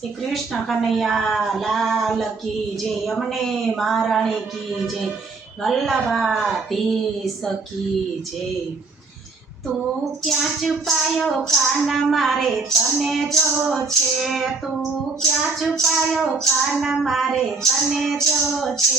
શ્રી કૃષ્ણ કનૈયા લાલ કી જય, અમને મહારાણી કી જય વલ્લભાધીશ કી જય. તું ક્યાં છુપાયો કાના મારે તને જો છે? તું ક્યાં છુપાયો કાન મારે તને જો છે?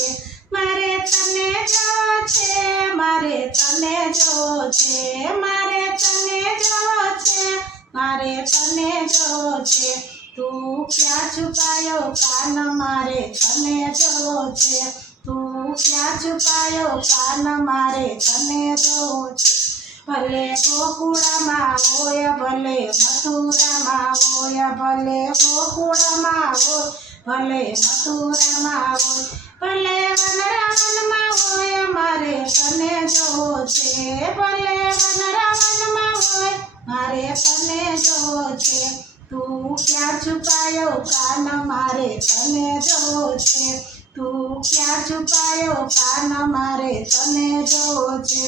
મારે તને જો છે, મારે તને જો છે, મારે તને જો છે, મારે તને જો છે. તું ક્યાં છુપાયો કાન મારે? તને જવો છે. તું ક્યાં છુપાયો કાન મારે? તને જવો છે. ભલે ગોકુળમાં હોય, ભલે મથુરામાં હોય, ભલે ગોકુળમાં હોય, ભલે મથુરામાં હોય, ભલે વનરાવનમાં હોય, મારે તને જોવો છે. ભલે વનરાવનમાં હોય, મારે તને જોવો છે. તું ક્યાં છુપાયો કાન મારે તને જોવો છે તું ક્યાં છુપાયો કાન મારે તને જો છે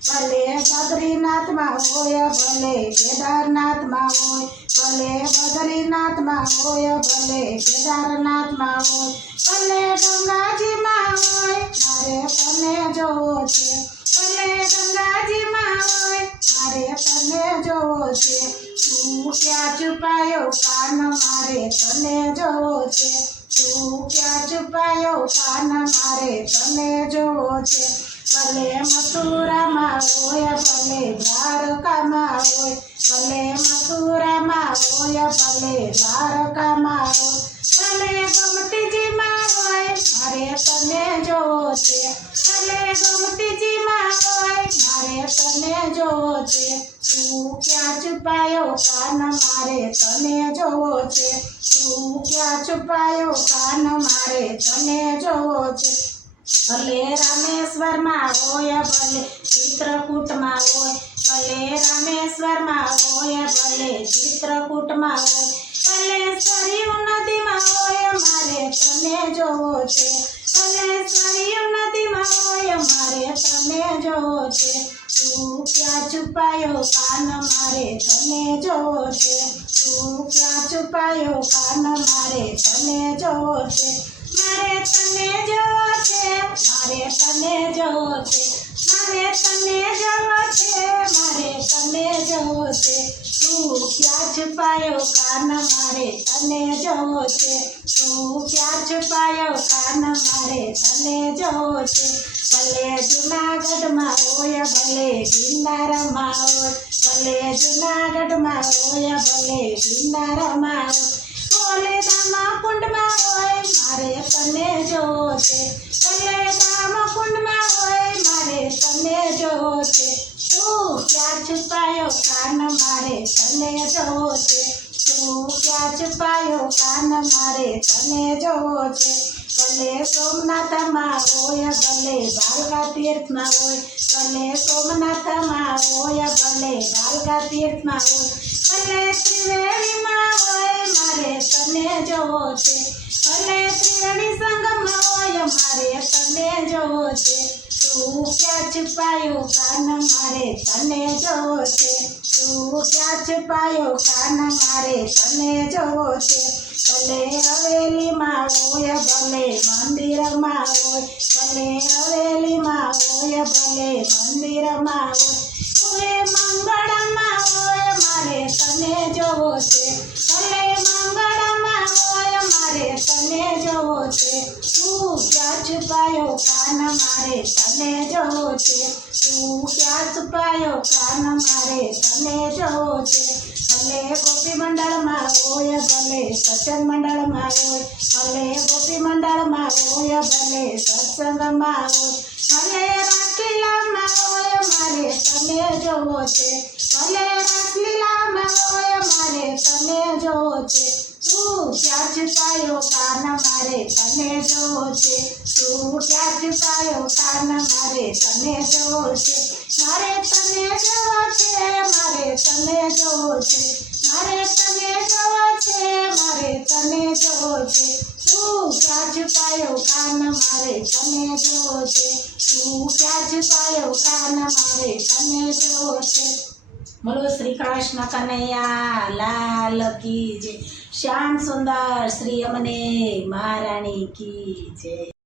ભલે બદ્રીનાથમાં હોય, ભલે કેદારનાથમાં હોય, ભલે બદ્રીનાથમાં હોય, ભલે કેદારનાથમાં હોય, ભલે ગંગાજીમાં હોય, મારે તને જો છે ભલે ગંગાજીમાં હોય મારે તને જોવો છે તું ક્યાં છુપાયો કાન મારે તને જોવો છે તું ક્યાં છુપાયો કાન મારે તને જોવો છે ભલે મથુરામાં હોય, ભલે દ્વારકામાં હોય, ભલે મથુરામાં હોય, ભલે દ્વારકામાં છે? તું ક્યાં છુપાયો કાન મારે? તને જોવો છે? તું ક્યાં છુપાયો કાન મારે? તને જોવો છે? ભલે રામેશ્વરમાં હોય, ભલે ચિત્રકૂટમાં હોય, ભલે રામેશ્વરમાં હોય, ભલે ચિત્રકૂટમાં હોય, ભલે સરયુ નદીમાં હોય, મારે તને જોવો છે. ભલે સરયુ નદીમાં હોય, મારે તને જોવો છે. તું છુપાયો કાન મારે તને જોવો છે તું ક્યાં છુપાયો કાન મારે તને જોવો છે મારે તને જોવો છે મારે તને જોવો છે મારે તને જોવો છે મારે તને જોવો છે તું ક્યાં છુપાયો કાન મારે તને જોવો છે તું ક્યાં છુપાયો કાન મારે તને જોવો છે ભલે જુનાગઢમાં ભલે ગિરનારમાં હોય ભલે જુનાગઢમાં હોય ભલે ગિરનારમાં હોય ભલે દામા કુંડમાં હોય, મારે તને જોવો છે ભલે દામા કુંડમાં હોય, મારે તને જોવો છે તું ક્યાં છુપાયો કાન, મારે તને જોવો છે તું ક્યાં છુપાયો કાન, મારે તને જોવો છે ભલે સોમનાથમાં હોય, ભલે બાલકા તીર્થમાં હોય ભલે સોમનાથમાં હોય, ભલે બાલકા તીર્થમાં હોય, ભલે ત્રિવેણીમાં હોય, મારે તને જોવો છે ભલે ત્રિવેણી સંગમમાં હોય, મારે તને જોવો છે તું ક્યાં છુપાયો કાન, મારે તને જોવો છે તું ક્યાં છુપાયો કાન, મારે તને જોવો છે ભલે હવેલીમાં હોય, ભલે મંદિરમાં હોય મારે તને જોવો છે તું ક્યાં છુપાયો કાન મારે? તને જોવો છે ભલે ગોપી મંડળમાં હોય, ભલે સત્સંગ મંડળમાં હોય, ભલે ગોપી મંડળમાં હોય, ભલે સત્સંગમાં હોય, ભલે રાસલીલામાં હોય, મારે તને જોવો છે ભલે રાસલીલામાં હોય, મારે તને જોવો છે ક્યાં પાયો કાન મારે તને છે. તું ક્યાં પાયો કાન મારે તને છે. મારે તને છે, મારે તને છે. મારે તને છે, મારે તને છે. તું ક્યાં પાયો કાન મારે તને છે. તું ક્યાં પાયો કાન મારે તને છે. બોલો શ્રી કૃષ્ણ કનૈયા લાલ કી જય. શ્યામ સુંદર શ્રી અમને મહારાણી કી જય.